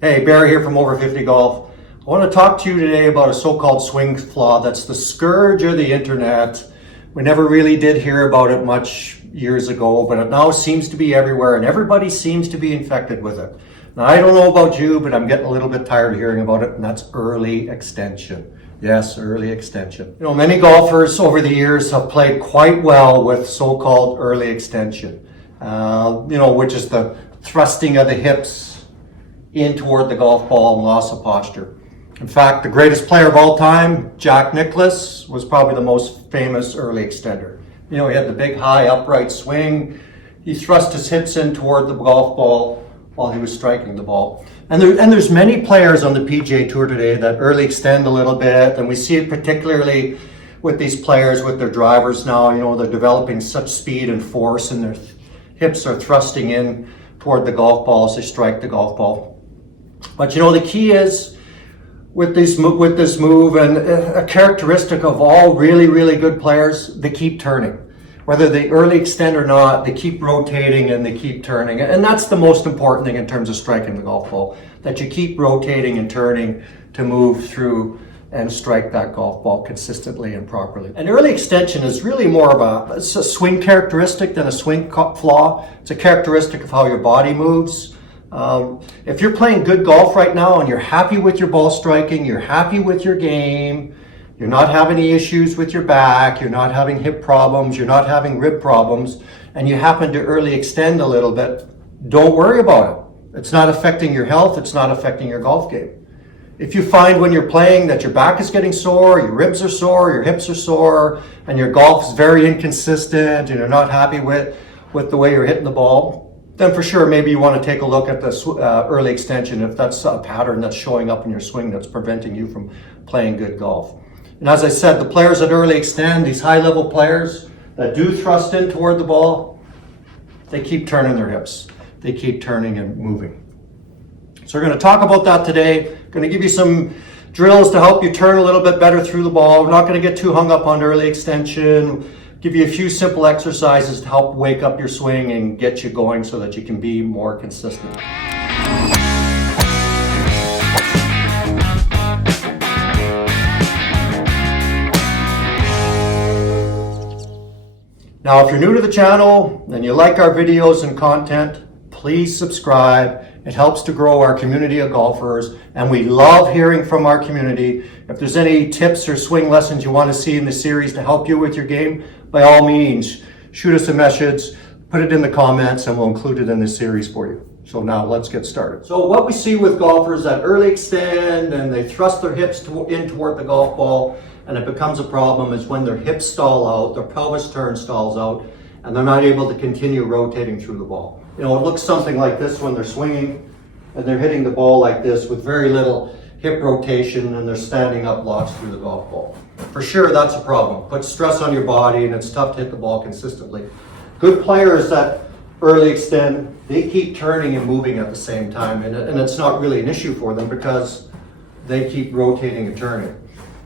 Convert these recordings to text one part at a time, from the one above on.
Hey, Barry here from Over 50 Golf. I want to talk to you today about a so-called swing flaw that's the scourge of the internet. We never really did hear about it much years ago, but it now seems to be everywhere and everybody seems to be infected with it. Now, I don't know about you, but I'm getting a little bit tired of hearing about it, and that's early extension. Yes, early extension. Many golfers over the years have played quite well with so-called early extension, which is the thrusting of the hips in toward the golf ball and loss of posture. In fact, the greatest player of all time, Jack Nicklaus, was probably the most famous early extender. He had the big high upright swing. He thrust his hips in toward the golf ball while he was striking the ball. And there's many players on the PGA Tour today that early extend a little bit, and we see it particularly with these players with their drivers now. They're developing such speed and force, and their hips are thrusting in toward the golf ball as they strike the golf ball. But the key is with this move, and a characteristic of all really, really good players, they keep turning. Whether they early extend or not, they keep rotating and they keep turning. And that's the most important thing in terms of striking the golf ball, that you keep rotating and turning to move through and strike that golf ball consistently and properly. And early extension is really more of a swing characteristic than a swing flaw. It's a characteristic of how your body moves. If you're playing good golf right now and you're happy with your ball striking, you're happy with your game, you're not having any issues with your back, you're not having hip problems, you're not having rib problems, and you happen to early extend a little bit, don't worry about it. It's not affecting your health, it's not affecting your golf game. If you find when you're playing that your back is getting sore, your ribs are sore, your hips are sore, and your golf is very inconsistent and you're not happy with the way you're hitting the ball, then for sure maybe you want to take a look at the early extension if that's a pattern that's showing up in your swing that's preventing you from playing good golf. And as I said, the players that early extend, these high-level players that do thrust in toward the ball, they keep turning their hips. They keep turning and moving. So we're going to talk about that today. Going to give you some drills to help you turn a little bit better through the ball. We're not going to get too hung up on early extension. Give you a few simple exercises to help wake up your swing and get you going so that you can be more consistent. Now, if you're new to the channel and you like our videos and content, please subscribe. It helps to grow our community of golfers, and we love hearing from our community. If there's any tips or swing lessons you want to see in the series to help you with your game, by all means, shoot us a message, put it in the comments, and we'll include it in the series for you. So now let's get started. So what we see with golfers that early extend and they thrust their hips in toward the golf ball, and it becomes a problem, is when their hips stall out, their pelvis turn stalls out, and they're not able to continue rotating through the ball. It looks something like this when they're swinging and they're hitting the ball like this with very little hip rotation, and they're standing up lots through the golf ball. For sure, that's a problem. Puts stress on your body, and it's tough to hit the ball consistently. Good players that early extend, they keep turning and moving at the same time, and it's not really an issue for them because they keep rotating and turning.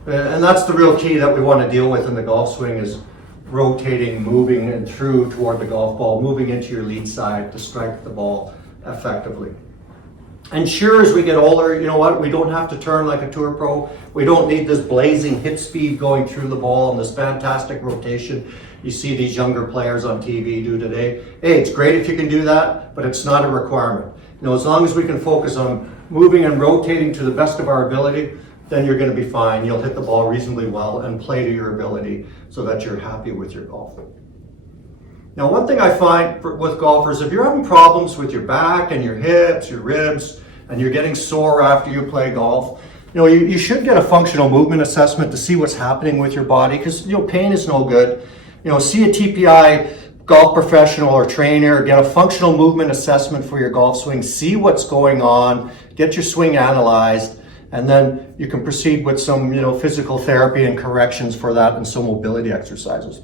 And that's the real key that we want to deal with in the golf swing, is rotating, moving and through toward the golf ball, moving into your lead side to strike the ball effectively. And sure, as we get older, we don't have to turn like a tour pro. We don't need this blazing hit speed going through the ball and this fantastic rotation you see these younger players on TV do today. Hey, it's great if you can do that, but it's not a requirement. As long as we can focus on moving and rotating to the best of our ability, then you're going to be fine. You'll hit the ball reasonably well and play to your ability so that you're happy with your golf. Now, one thing I find with golfers, if you're having problems with your back and your hips, your ribs, and you're getting sore after you play golf, you should get a functional movement assessment to see what's happening with your body, because pain is no good. See a TPI golf professional or trainer, get a functional movement assessment for your golf swing, see what's going on, get your swing analyzed, and then you can proceed with some physical therapy and corrections for that and some mobility exercises.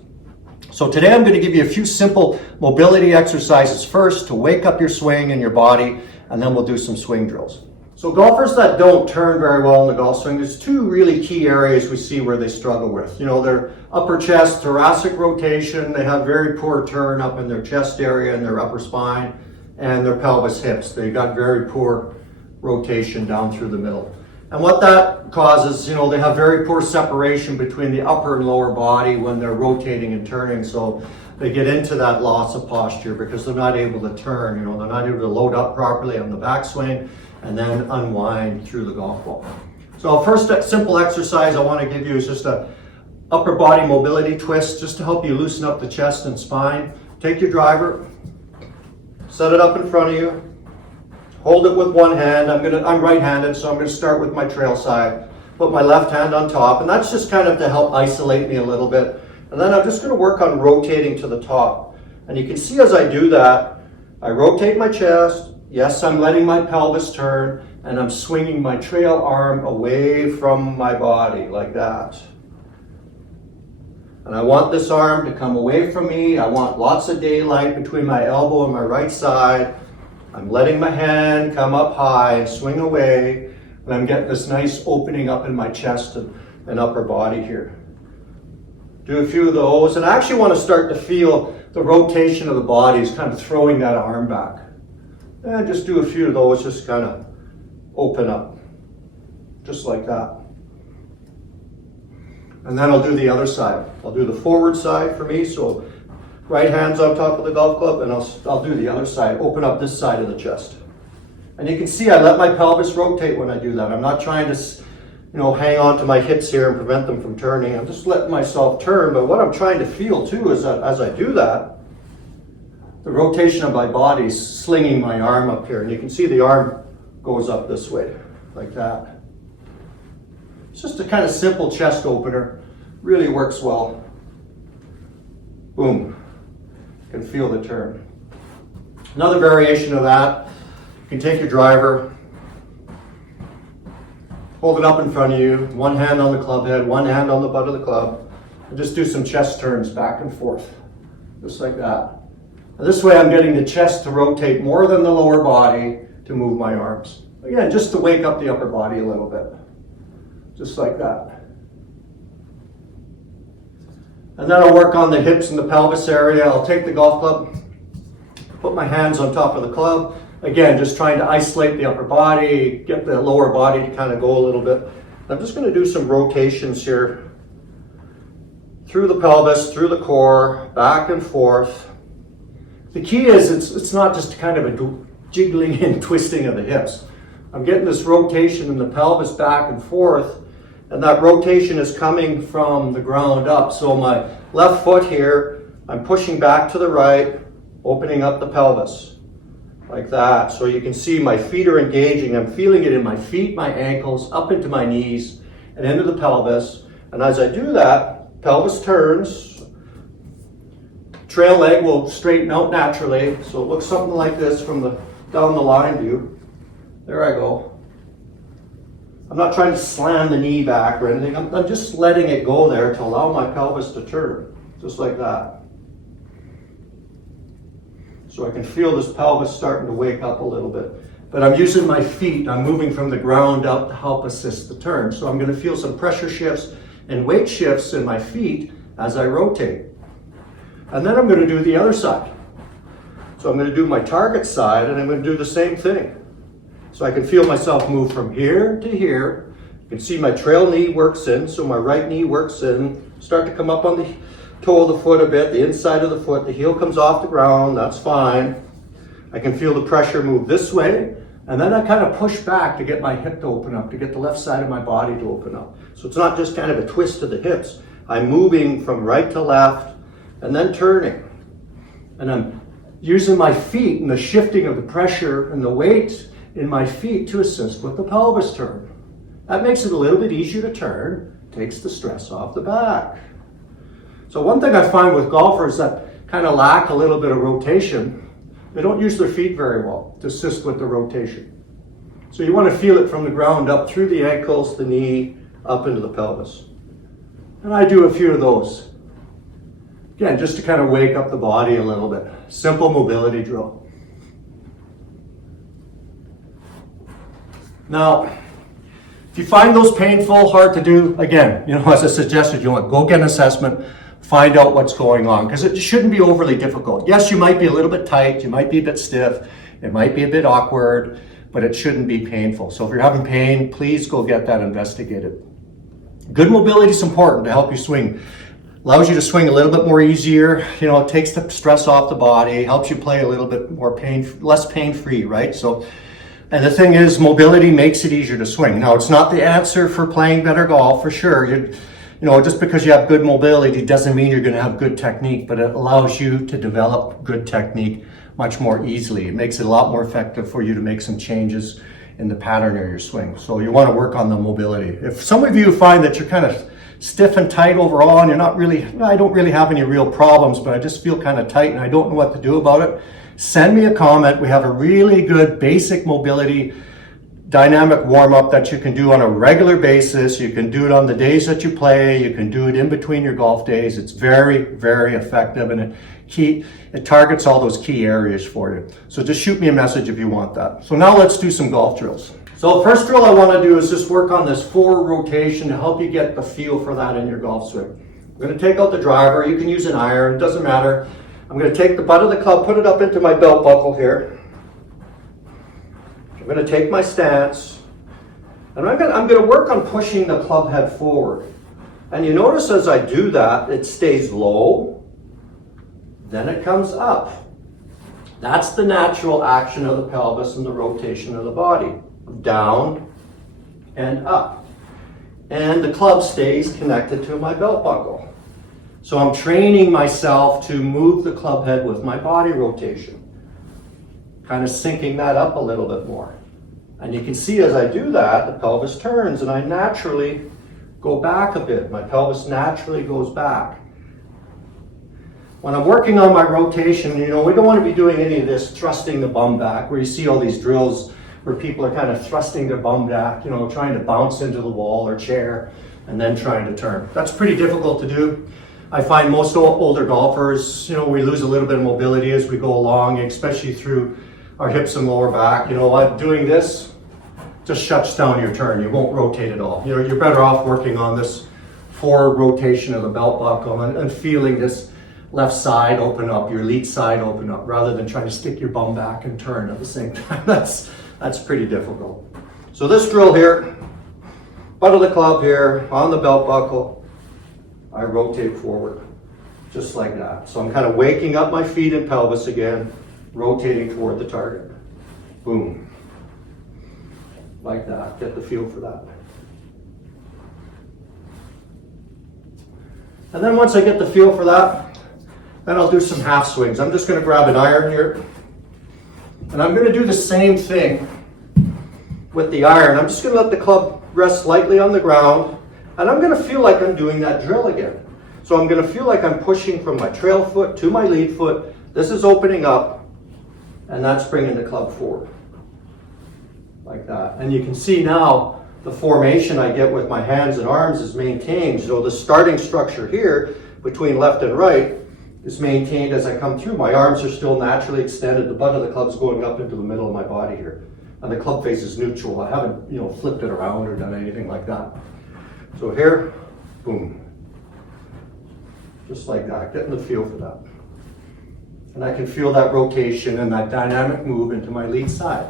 So today I'm going to give you a few simple mobility exercises first to wake up your swing and your body, and then we'll do some swing drills. So golfers that don't turn very well in the golf swing, there's two really key areas we see where they struggle with. Their upper chest, thoracic rotation, they have very poor turn up in their chest area and their upper spine, and their pelvis hips. They've got very poor rotation down through the middle. And what that causes, they have very poor separation between the upper and lower body when they're rotating and turning. So they get into that loss of posture because they're not able to turn, they're not able to load up properly on the backswing and then unwind through the golf ball. So first simple exercise I want to give you is just a upper body mobility twist, just to help you loosen up the chest and spine. Take your driver, set it up in front of you, hold it with one hand. I'm right-handed, so I'm going to start with my trail side. Put my left hand on top, and that's just kind of to help isolate me a little bit. And then I'm just going to work on rotating to the top. And you can see as I do that, I rotate my chest. Yes, I'm letting my pelvis turn, and I'm swinging my trail arm away from my body like that. And I want this arm to come away from me. I want lots of daylight between my elbow and my right side. I'm letting my hand come up high and swing away, and I'm getting this nice opening up in my chest and upper body here. Do a few of those, and I actually want to start to feel the rotation of the body is kind of throwing that arm back. And just do a few of those, just kind of open up, just like that. And then I'll do the other side. I'll do the forward side for me, so right hand's on top of the golf club, and I'll do the other side, open up this side of the chest. And you can see I let my pelvis rotate when I do that. I'm not trying to hang on to my hips here and prevent them from turning. I'm just letting myself turn, but what I'm trying to feel too is that as I do that, the rotation of my body is slinging my arm up here, and you can see the arm goes up this way, like that. It's just a kind of simple chest opener, really works well. Boom, you can feel the turn. Another variation of that, you can take your driver, hold it up in front of you, one hand on the club head, one hand on the butt of the club, and just do some chest turns back and forth, just like that. And this way I'm getting the chest to rotate more than the lower body to move my arms. Again, just to wake up the upper body a little bit, just like that. And then I'll work on the hips and the pelvis area. I'll take the golf club, put my hands on top of the club. Again, just trying to isolate the upper body, get the lower body to kind of go a little bit. I'm just going to do some rotations here through the pelvis, through the core, back and forth. The key is it's not just kind of a jiggling and twisting of the hips. I'm getting this rotation in the pelvis back and forth, and that rotation is coming from the ground up. So my left foot here, I'm pushing back to the right, opening up the pelvis, like that. So you can see my feet are engaging. I'm feeling it in my feet, my ankles, up into my knees, and into the pelvis. And as I do that, pelvis turns. Trail leg will straighten out naturally, so it looks something like this from the down the line view. There I go. I'm not trying to slam the knee back or anything. I'm just letting it go there to allow my pelvis to turn, just like that. So I can feel this pelvis starting to wake up a little bit. But I'm using my feet. I'm moving from the ground up to help assist the turn. So I'm going to feel some pressure shifts and weight shifts in my feet as I rotate. And then I'm going to do the other side. So I'm going to do my target side, and I'm going to do the same thing. So I can feel myself move from here to here. You can see my trail knee works in, so my right knee works in. Start to come up on the toe of the foot a bit, the inside of the foot. The heel comes off the ground, that's fine. I can feel the pressure move this way, and then I kind of push back to get my hip to open up, to get the left side of my body to open up. So it's not just kind of a twist to the hips. I'm moving from right to left, and then turning. And I'm using my feet and the shifting of the pressure and the weight in my feet to assist with the pelvis turn. That makes it a little bit easier to turn, takes the stress off the back. So one thing I find with golfers that kind of lack a little bit of rotation, they don't use their feet very well to assist with the rotation. So you want to feel it from the ground up through the ankles, the knee, up into the pelvis. And I do a few of those. Again, just to kind of wake up the body a little bit. Simple mobility drill. Now, if you find those painful, hard to do, again, as I suggested, go get an assessment, find out what's going on, because it shouldn't be overly difficult. Yes, you might be a little bit tight, you might be a bit stiff, it might be a bit awkward, but it shouldn't be painful. So if you're having pain, please go get that investigated. Good mobility is important to help you swing. Allows you to swing a little bit more easier. It takes the stress off the body, helps you play a little bit more less pain-free, right? So, and the thing is, mobility makes it easier to swing. Now, it's not the answer for playing better golf, for sure. Just because you have good mobility doesn't mean you're going to have good technique, but it allows you to develop good technique much more easily. It makes it a lot more effective for you to make some changes in the pattern of your swing. So you want to work on the mobility. If some of you find that you're kind of stiff and tight overall and I don't really have any real problems, but I just feel kind of tight and I don't know what to do about it, send me a comment. We have a really good basic mobility dynamic warm-up that you can do on a regular basis. You can do it on the days that you play. You can do it in between your golf days. It's very, very effective, and it targets all those key areas for you. So just shoot me a message if you want that. So now let's do some golf drills. So the first drill I want to do is just work on this forward rotation to help you get the feel for that in your golf swing. I'm going to take out the driver. You can use an iron, it doesn't matter. I'm going to take the butt of the club, put it up into my belt buckle here. I'm going to take my stance, and I'm going to work on pushing the club head forward. And you notice as I do that, it stays low, then it comes up. That's the natural action of the pelvis and the rotation of the body. Down and up. And the club stays connected to my belt buckle. So I'm training myself to move the club head with my body rotation. Kind of syncing that up a little bit more. And you can see as I do that, the pelvis turns and I naturally go back a bit. My pelvis naturally goes back. When I'm working on my rotation, we don't want to be doing any of this thrusting the bum back, where you see all these drills where people are kind of thrusting their bum back, trying to bounce into the wall or chair and then trying to turn. That's pretty difficult to do. I find most older golfers, we lose a little bit of mobility as we go along, especially through our hips and lower back. Doing this just shuts down your turn. You won't rotate at all. You're better off working on this forward rotation of the belt buckle and feeling this left side open up, your lead side open up, rather than trying to stick your bum back and turn at the same time. That's pretty difficult. So this drill here, butt of the club here, on the belt buckle, I rotate forward, just like that. So I'm kind of waking up my feet and pelvis again, rotating toward the target. Boom. Like that, get the feel for that. And then once I get the feel for that, then I'll do some half swings. I'm just going to grab an iron here. And I'm going to do the same thing with the iron. I'm just going to let the club rest lightly on the ground. And I'm going to feel like I'm doing that drill again. So I'm going to feel like I'm pushing from my trail foot to my lead foot. This is opening up. And that's bringing the club forward. Like that. And you can see now the formation I get with my hands and arms is maintained. So the starting structure here between left and right is maintained as I come through. My arms are still naturally extended. The butt of the club's going up into the middle of my body here. And the club face is neutral. I haven't, flipped it around or done anything like that. So here, boom. Just like that, getting the feel for that. And I can feel that rotation and that dynamic move into my lead side.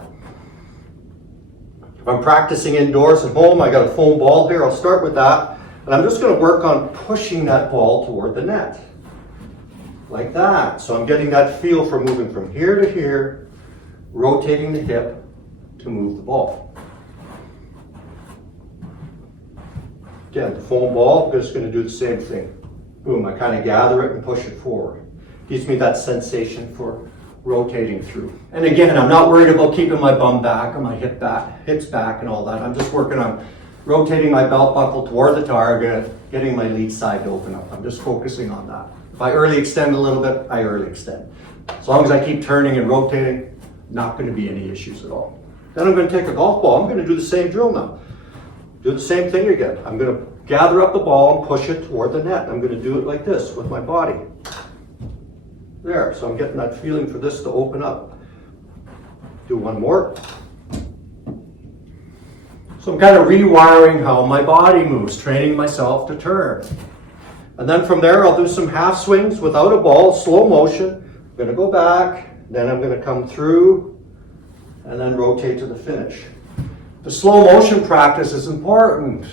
If I'm practicing indoors at home, I got a foam ball here. I'll start with that. And I'm just going to work on pushing that ball toward the net. Like that. So I'm getting that feel for moving from here to here, rotating the hip to move the ball. Again, the foam ball, I'm just going to do the same thing. Boom, I kind of gather it and push it forward. Gives me that sensation for rotating through. And again, I'm not worried about keeping my bum back or my hips back and all that. I'm just working on rotating my belt buckle toward the target, getting my lead side to open up. I'm just focusing on that. If I early extend a little bit, I early extend. As long as I keep turning and rotating, not going to be any issues at all. Then I'm going to take a golf ball. I'm going to do the same drill now. Do the same thing again. I'm going to gather up the ball and push it toward the net. I'm going to do it like this with my body. There, so I'm getting that feeling for this to open up. Do one more. So I'm kind of rewiring how my body moves, training myself to turn. And then from there, I'll do some half swings without a ball, slow motion. I'm going to go back, then I'm going to come through, and then rotate to the finish. The slow motion practice is important.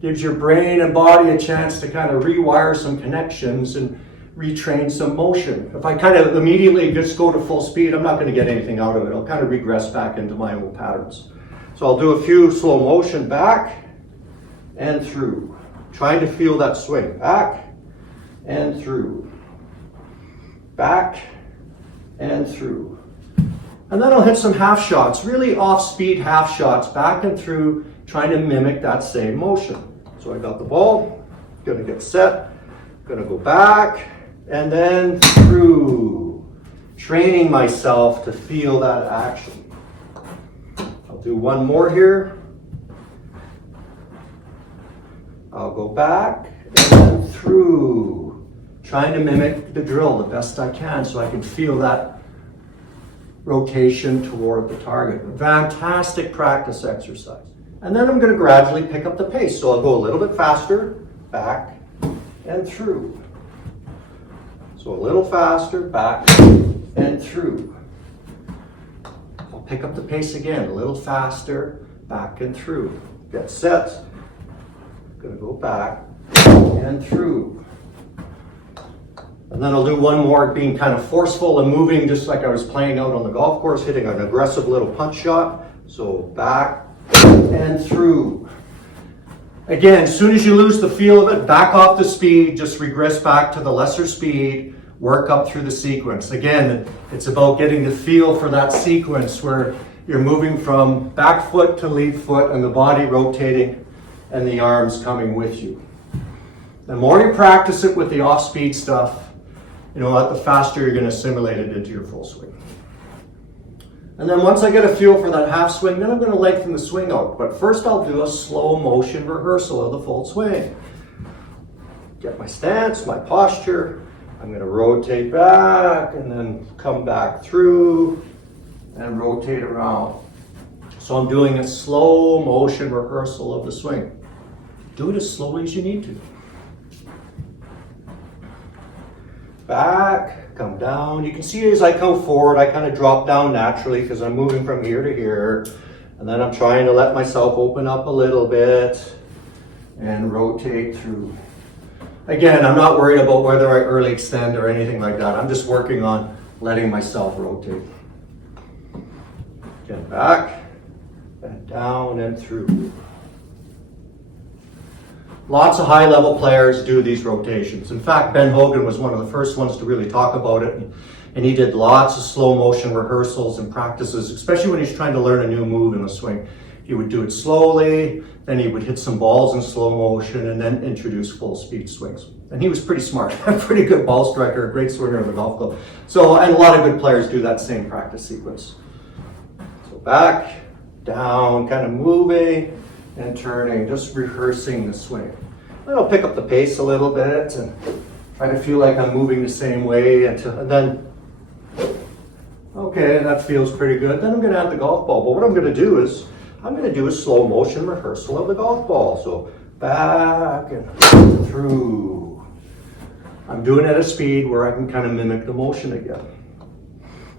Gives your brain and body a chance to kind of rewire some connections and retrain some motion. If I kind of immediately just go to full speed, I'm not going to get anything out of it. I'll kind of regress back into my old patterns. So I'll do a few slow motion back and through. Trying to feel that swing. Back and through. Back and through. And then I'll hit some half shots, really off-speed half shots, back and through, trying to mimic that same motion. So I got the ball, gonna get set, gonna go back, and then through. Training myself to feel that action. I'll do one more here. I'll go back, and then through. Trying to mimic the drill the best I can so I can feel that rotation toward the target. Fantastic practice exercise. And then I'm going to gradually pick up the pace. So I'll go a little bit faster, back and through. So a little faster, back and through. I'll pick up the pace again, a little faster, back and through. Get set. Going to go back and through. And then I'll do one more being kind of forceful and moving just like I was playing out on the golf course, hitting an aggressive little punch shot. So back and through. Again, as soon as you lose the feel of it, back off the speed, just regress back to the lesser speed, work up through the sequence. Again, it's about getting the feel for that sequence where you're moving from back foot to lead foot and the body rotating and the arms coming with you. The more you practice it with the off-speed stuff, you know what, the faster you're going to assimilate it into your full swing. And then once I get a feel for that half swing, then I'm going to lengthen the swing out. But first I'll do a slow motion rehearsal of the full swing. Get my stance, my posture. I'm going to rotate back and then come back through and rotate around. So I'm doing a slow motion rehearsal of the swing. Do it as slowly as you need to. Back, come down. You can see as I come forward, I kind of drop down naturally because I'm moving from here to here. And then I'm trying to let myself open up a little bit and rotate through. Again, I'm not worried about whether I early extend or anything like that. I'm just working on letting myself rotate. Get back, and down and through. Lots of high-level players do these rotations. In fact, Ben Hogan was one of the first ones to really talk about it, and he did lots of slow motion rehearsals and practices, especially when he's trying to learn a new move in the swing. He would do it slowly, then he would hit some balls in slow motion, and then introduce full speed swings. And he was pretty smart, a pretty good ball striker, a great swinger of the golf club. So, and a lot of good players do that same practice sequence. So back, down, kind of moving, and turning, just rehearsing the swing. Then I'll pick up the pace a little bit and try to feel like I'm moving the same way and then, okay, that feels pretty good. Then I'm going to add the golf ball. But what I'm going to do is, I'm going to do a slow motion rehearsal of the golf ball. So back and through. I'm doing it at a speed where I can kind of mimic the motion again.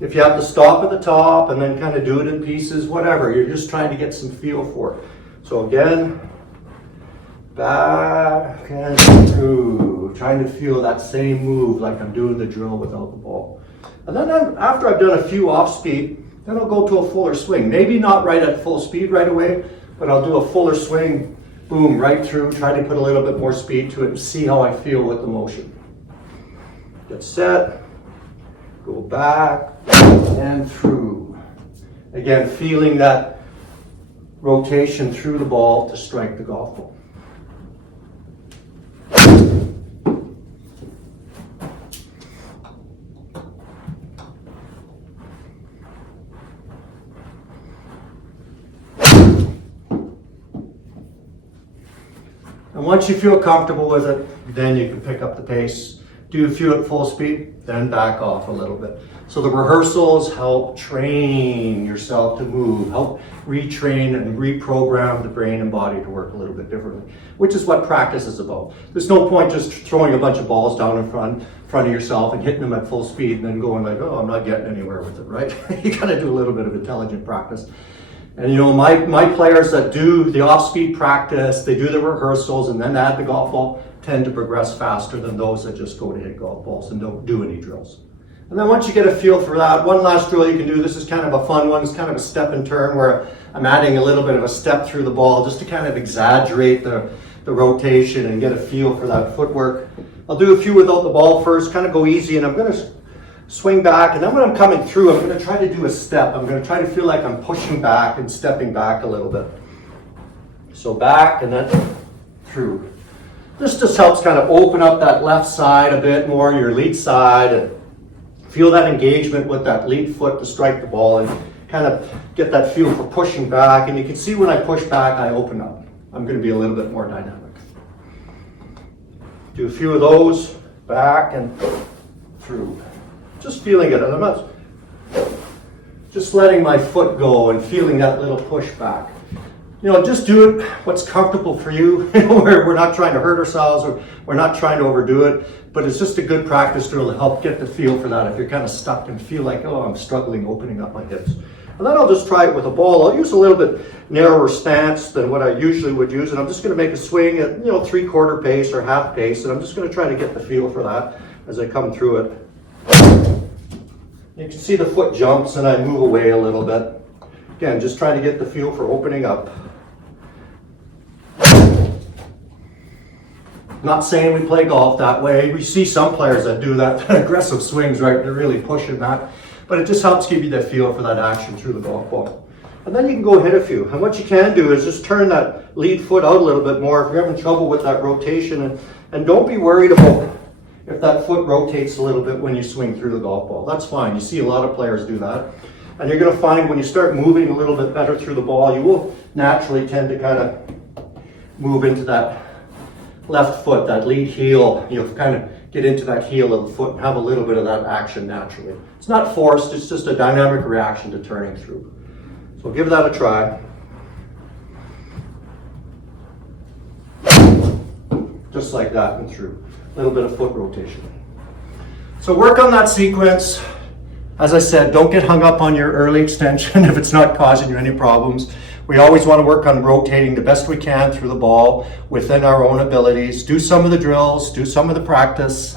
If you have to stop at the top and then kind of do it in pieces, whatever, you're just trying to get some feel for it. So again, back and through, trying to feel that same move like I'm doing the drill without the ball. And then after I've done a few off speed, then I'll go to a fuller swing. Maybe not right at full speed right away, but I'll do a fuller swing, boom, right through, try to put a little bit more speed to it and see how I feel with the motion. Get set, go back and through. Again, feeling that rotation through the ball to strike the golf ball. And once you feel comfortable with it, then you can pick up the pace. Do a few at full speed, then back off a little bit. So the rehearsals help train yourself to move, help retrain and reprogram the brain and body to work a little bit differently, which is what practice is about. There's no point just throwing a bunch of balls down in front of yourself and hitting them at full speed and then going like, oh, I'm not getting anywhere with it, right? You gotta do a little bit of intelligent practice. And you know, my players that do the off-speed practice, they do the rehearsals and then add the golf ball, tend to progress faster than those that just go to hit golf balls and don't do any drills. And then once you get a feel for that, one last drill you can do, this is kind of a fun one, it's kind of a step and turn where I'm adding a little bit of a step through the ball just to kind of exaggerate the rotation and get a feel for that footwork. I'll do a few without the ball first, kind of go easy, and I'm going to swing back, and then when I'm coming through, I'm going to try to do a step. I'm going to try to feel like I'm pushing back and stepping back a little bit. So back and then through. This just helps kind of open up that left side a bit more, your lead side, and feel that engagement with that lead foot to strike the ball and kind of get that feel for pushing back. And you can see when I push back, I open up. I'm going to be a little bit more dynamic. Do a few of those, back and through. Just feeling it. And I'm not just letting my foot go and feeling that little push back. You know, just do it what's comfortable for you. We're not trying to hurt ourselves, or we're not trying to overdo it, but it's just a good practice drill to help get the feel for that if you're kind of stuck and feel like, oh, I'm struggling opening up my hips. And then I'll just try it with a ball. I'll use a little bit narrower stance than what I usually would use, and I'm just going to make a swing at, you know, 3/4 pace or half pace, and I'm just going to try to get the feel for that as I come through it. You can see the foot jumps and I move away a little bit. Again, just trying to get the feel for opening up. Not saying we play golf that way. We see some players that do that aggressive swings, right? They're really pushing that. But it just helps give you that feel for that action through the golf ball. And then you can go hit a few. And what you can do is just turn that lead foot out a little bit more if you're having trouble with that rotation. And don't be worried about if that foot rotates a little bit when you swing through the golf ball. That's fine. You see a lot of players do that. And you're going to find when you start moving a little bit better through the ball, you will naturally tend to kind of move into that left foot, that lead heel. You'll kind of get into that heel of the foot and have a little bit of that action naturally. It's not forced, it's just a dynamic reaction to turning through. So give that a try. Just like that and through. A little bit of foot rotation. So work on that sequence. As I said, don't get hung up on your early extension if it's not causing you any problems. We always want to work on rotating the best we can through the ball within our own abilities. Do some of the drills, do some of the practice.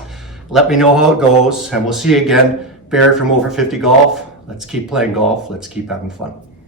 Let me know how it goes, and we'll see you again. Barry from Over 50 Golf. Let's keep playing golf. Let's keep having fun.